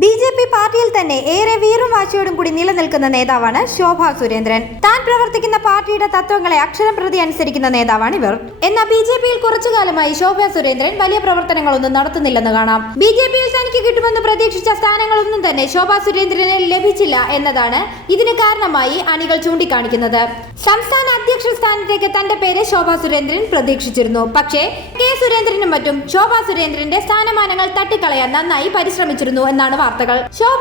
B J P പാർട്ടിയിൽ തന്നെ ഏറെ വീറും വാശിയോടും കൂടി നിലനിൽക്കുന്ന നേതാവാണ് ശോഭ സുരേന്ദ്രൻ. താൻ പ്രവർത്തിക്കുന്ന പാർട്ടിയുടെ തത്വങ്ങളെ അക്ഷരം പ്രതി അനുസരിക്കുന്ന നേതാവാണ് ഇവർ. എന്നാൽ ബി ജെ പിയിൽ കുറച്ചു കാലമായി ശോഭ സുരേന്ദ്രൻ വലിയ പ്രവർത്തനങ്ങളൊന്നും നടത്തുന്നില്ലെന്ന് കാണാം. ബി ജെ പിയിൽ തനിക്ക് കിട്ടുമെന്ന് പ്രതീക്ഷിച്ച സ്ഥാനങ്ങളൊന്നും തന്നെ ശോഭ സുരേന്ദ്രന് ലഭിച്ചില്ല എന്നതാണ് ഇതിന് കാരണമായി അണികൾ ചൂണ്ടിക്കാണിക്കുന്നത്. സംസ്ഥാന അധ്യക്ഷ സ്ഥാനത്തേക്ക് തന്റെ പേര് ശോഭ സുരേന്ദ്രൻ പ്രതീക്ഷിച്ചിരുന്നു. പക്ഷേ കെ സുരേന്ദ്രനും മറ്റും ശോഭ സുരേന്ദ്രന്റെ സ്ഥാനമാനങ്ങൾ തട്ടിക്കളയാൻ നന്നായി പരിശ്രമിച്ചിരുന്നു എന്നാണ് വാർത്തകൾ.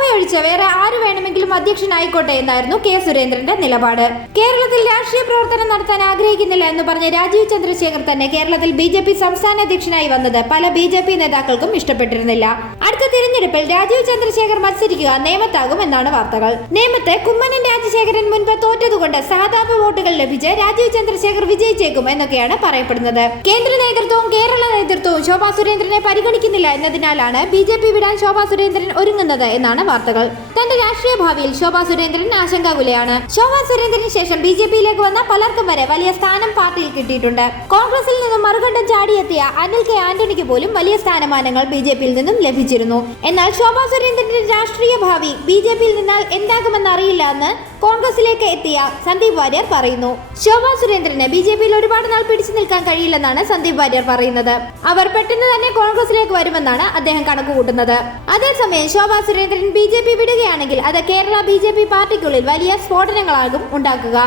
ശോഭയൊഴിച്ച് വേറെ ആര് വേണമെങ്കിലും അധ്യക്ഷനായിക്കോട്ടെ എന്നായിരുന്നു കെ സുരേന്ദ്രന്റെ നിലപാട്. കേരളത്തിൽ രാഷ്ട്രീയ പ്രവർത്തനം നടത്താൻ ആഗ്രഹിക്കുന്നില്ല എന്ന് പറഞ്ഞ രാജീവ് ചന്ദ്രശേഖർ തന്നെ കേരളത്തിൽ ബി ജെ പി സംസ്ഥാന അധ്യക്ഷനായി വന്നത് പല ബി ജെ പി നേതാക്കൾക്കും ഇഷ്ടപ്പെട്ടിരുന്നില്ല. അടുത്ത തിരഞ്ഞെടുപ്പിൽ രാജീവ് ചന്ദ്രശേഖർ മത്സരിക്കുക നേമത്താകും എന്നാണ് വാർത്തകൾ. നേമത്തെ കുമ്മനം രാജശേഖരൻ മുൻപ് തോറ്റതുകൊണ്ട് സഹതാപ വോട്ടുകൾ ലഭിച്ച് രാജീവ് ചന്ദ്രശേഖർ വിജയിച്ചേക്കും എന്നൊക്കെയാണ് പറയപ്പെടുന്നത്. കേന്ദ്ര നേതൃത്വവും കേരള നേതൃത്വവും ശോഭാ സുരേന്ദ്രനെ പരിഗണിക്കുന്നില്ല എന്നതിനാലാണ് ബി ജെ പി വിടാൻ ശോഭാ സുരേന്ദ്രൻ ഒരുങ്ങുന്നത് എന്നാണ് വാർത്തകൾ. തന്റെ രാഷ്ട്രീയ ഭാവിയിൽ ശോഭാ സുരേന്ദ്രൻ ആശങ്കാകുലയാണ്. ശോഭാ സുരേന്ദ്രന് ശേഷം ബി ജെ പിയിലേക്ക് വന്ന പലർക്കും വരെ വലിയ സ്ഥാനം പാർട്ടിയിൽ കിട്ടിയിട്ടുണ്ട്. കോൺഗ്രസിൽ നിന്നും മറുകണ്ഠം ചാടിയെത്തിയ അനിൽ കെ ആന്റണിക്ക് പോലും വലിയ സ്ഥാനമാനങ്ങൾ ബി ജെ പിയിൽ നിന്നും ലഭിച്ചിരുന്നു. എന്നാൽ ശോഭാ സുരേന്ദ്രന്റെ രാഷ്ട്രീയ ഭാവി ബി ജെ പിയിൽ നിന്നാൽ എന്താകുമെന്ന് അറിയില്ല എന്ന് കോൺഗ്രസിലേക്ക് എത്തിയ സന്ദീപ് വാര്യർ പറയുന്നു. ശോഭാ സുരേന്ദ്രന് ബി ജെ പിയിൽ ഒരുപാട് നാൾ പിടിച്ചു നിൽക്കാൻ കഴിയില്ലെന്നാണ് സന്ദീപ് വാര്യർ പറയുന്നത്. അവർ പെട്ടെന്ന് തന്നെ കോൺഗ്രസിലേക്ക് വരുമെന്നാണ് അദ്ദേഹം കണക്കുകൂട്ടുന്നത്. അതേസമയം Shobha Surendran B J P വിടുകയാണെങ്കിൽ അത് കേരള ബി ജെ പി പാർട്ടിക്കുള്ളിൽ വലിയ സ്ഫോടനങ്ങളാകും ഉണ്ടാക്കുക.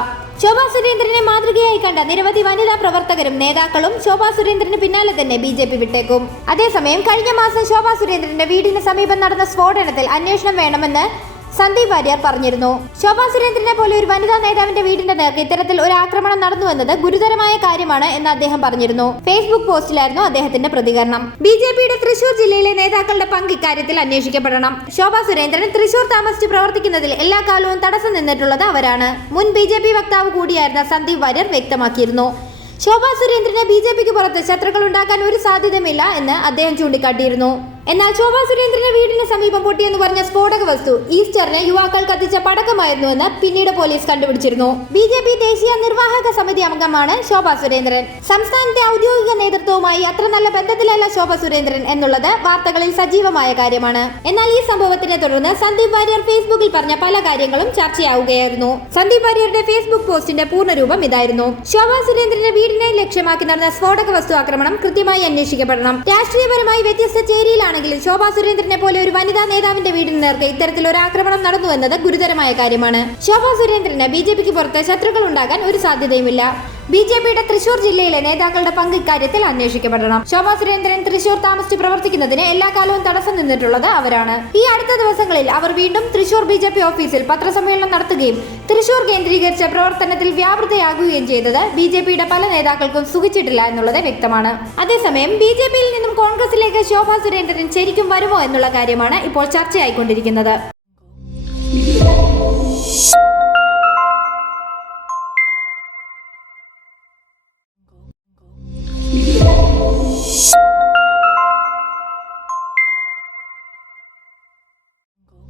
ശോഭാ സുരേന്ദ്രനെ മാതൃകയായി കണ്ട നിരവധി വനിതാ പ്രവർത്തകരും നേതാക്കളും ശോഭാ സുരേന്ദ്രന് പിന്നാലെ തന്നെ ബി ജെ പി വിട്ടേക്കും. അതേസമയം കഴിഞ്ഞ മാസം ശോഭാ സുരേന്ദ്രന്റെ വീടിന് സമീപം നടന്ന സ്ഫോടനത്തിൽ അന്വേഷണം വേണമെന്ന് സന്ദീപ് വാര്യർ പറഞ്ഞിരുന്നു. ശോഭാ സുരേന്ദ്രനെ പോലെ ഒരു വനിതാ നേതാവിന്റെ വീടിന്റെ നേർക്ക് ഇത്തരത്തിൽ ഒരു ആക്രമണം നടന്നുവെന്നത് ഗുരുതരമായ കാര്യമാണ് എന്ന് അദ്ദേഹം പറഞ്ഞിരുന്നു. ഫേസ്ബുക്ക് പോസ്റ്റിലായിരുന്നു അദ്ദേഹത്തിന്റെ പ്രതികരണം. ബി ജെ പിയുടെ തൃശൂർ ജില്ലയിലെ നേതാക്കളുടെ പങ്ക് ഇക്കാര്യത്തിൽ അന്വേഷിക്കപ്പെടണം. ശോഭാ സുരേന്ദ്രൻ തൃശൂർ താമസിച്ച് പ്രവർത്തിക്കുന്നതിൽ എല്ലാ കാലവും തടസ്സം നിന്നിട്ടുള്ളത് അവരാണ്. മുൻ ബി ജെ പി വക്താവ് കൂടിയായിരുന്ന സന്ദീപ് വാര്യർ വ്യക്തമാക്കിയിരുന്നു. ശോഭാ സുരേന്ദ്രനെ ബി ജെ പിക്ക് പുറത്ത് ശത്രുക്കൾ ഉണ്ടാക്കാൻ ഒരു സാധ്യതയുമില്ല എന്ന് അദ്ദേഹം ചൂണ്ടിക്കാട്ടിയിരുന്നു. എന്നാൽ ശോഭാ സുരേന്ദ്രന്റെ വീടിന് സമീപം പൊട്ടിയെന്ന് പറഞ്ഞ സ്ഫോടക വസ്തു ഈസ്റ്ററിന് യുവാക്കൾ കത്തിച്ച പടക്കമായിരുന്നുവെന്ന് പിന്നീട് പോലീസ് കണ്ടുപിടിച്ചിരുന്നു. ബി ജെ പി ദേശീയ നിർവാഹക സമിതി അംഗമാണ് ശോഭാ സുരേന്ദ്രൻ. സംസ്ഥാനത്തെ ഔദ്യോഗിക നേതൃത്വവുമായി അത്ര നല്ല ബന്ധത്തിലല്ല ശോഭ സുരേന്ദ്രൻ എന്നുള്ളത് വാർത്തകളിൽ സജീവമായ കാര്യമാണ്. എന്നാൽ ഈ സംഭവത്തിനെ തുടർന്ന് സന്ദീപ് വാര്യർ ഫേസ്ബുക്കിൽ പറഞ്ഞ പല കാര്യങ്ങളും ചർച്ചയാവുകയായിരുന്നു. സന്ദീപ് വാര്യരുടെ ഫേസ്ബുക്ക് പോസ്റ്റിന്റെ പൂർണരൂപം ഇതായിരുന്നു. ശോഭാ സുരേന്ദ്രന്റെ വീടിനെ ലക്ഷ്യമാക്കി നടന്ന സ്ഫോടക വസ്തു ആക്രമണം കൃത്യമായി അന്വേഷിക്കപ്പെടണം. രാഷ്ട്രീയപരമായി വ്യത്യസ്ത ചേരിയിലാണെങ്കിലും ശോഭാ സുരേന്ദ്രനെ പോലെ ഒരു വനിതാ നേതാവിന്റെ വീടിന് നേർക്ക് ഇത്തരത്തിൽ ഒരു ആക്രമണം നടന്നുവെന്നത് ഗുരുതരമായ കാര്യമാണ്. ശോഭാ സുരേന്ദ്രന് ബി ജെ പിക്ക് പുറത്ത് ശത്രുക്കൾ ഉണ്ടാകാൻ ഒരു സാധ്യതയുമില്ല. ബി ജെ പിയുടെ തൃശൂർ ജില്ലയിലെ നേതാക്കളുടെ പങ്ക് ഇക്കാര്യത്തിൽ അന്വേഷിക്കപ്പെടണം. ശോഭാ സുരേന്ദ്രൻ തൃശൂർ താമസിച്ച് പ്രവർത്തിക്കുന്നതിന് എല്ലാ കാലവും തടസ്സം നിന്നിട്ടുള്ളത് അവരാണ്. ഈ അടുത്ത ദിവസങ്ങളിൽ അവർ വീണ്ടും തൃശൂർ ബി ഓഫീസിൽ പത്രസമ്മേളനം നടത്തുകയും തൃശൂർ കേന്ദ്രീകരിച്ച പ്രവർത്തനത്തിൽ വ്യാപൃതയാകുകയും ചെയ്തത് ബി ജെ പിയുടെ പല നേതാക്കൾക്കും സുഖിച്ചിട്ടില്ല എന്നുള്ളത് വ്യക്തമാണ്. അതേസമയം ബി ജെ പിയിൽ നിന്നും കോൺഗ്രസിലേക്ക് ശോഭാ സുരേന്ദ്രൻ ശരിക്കും വരുമോ എന്നുള്ള കാര്യമാണ് ഇപ്പോൾ ചർച്ചയായിക്കൊണ്ടിരിക്കുന്നത്.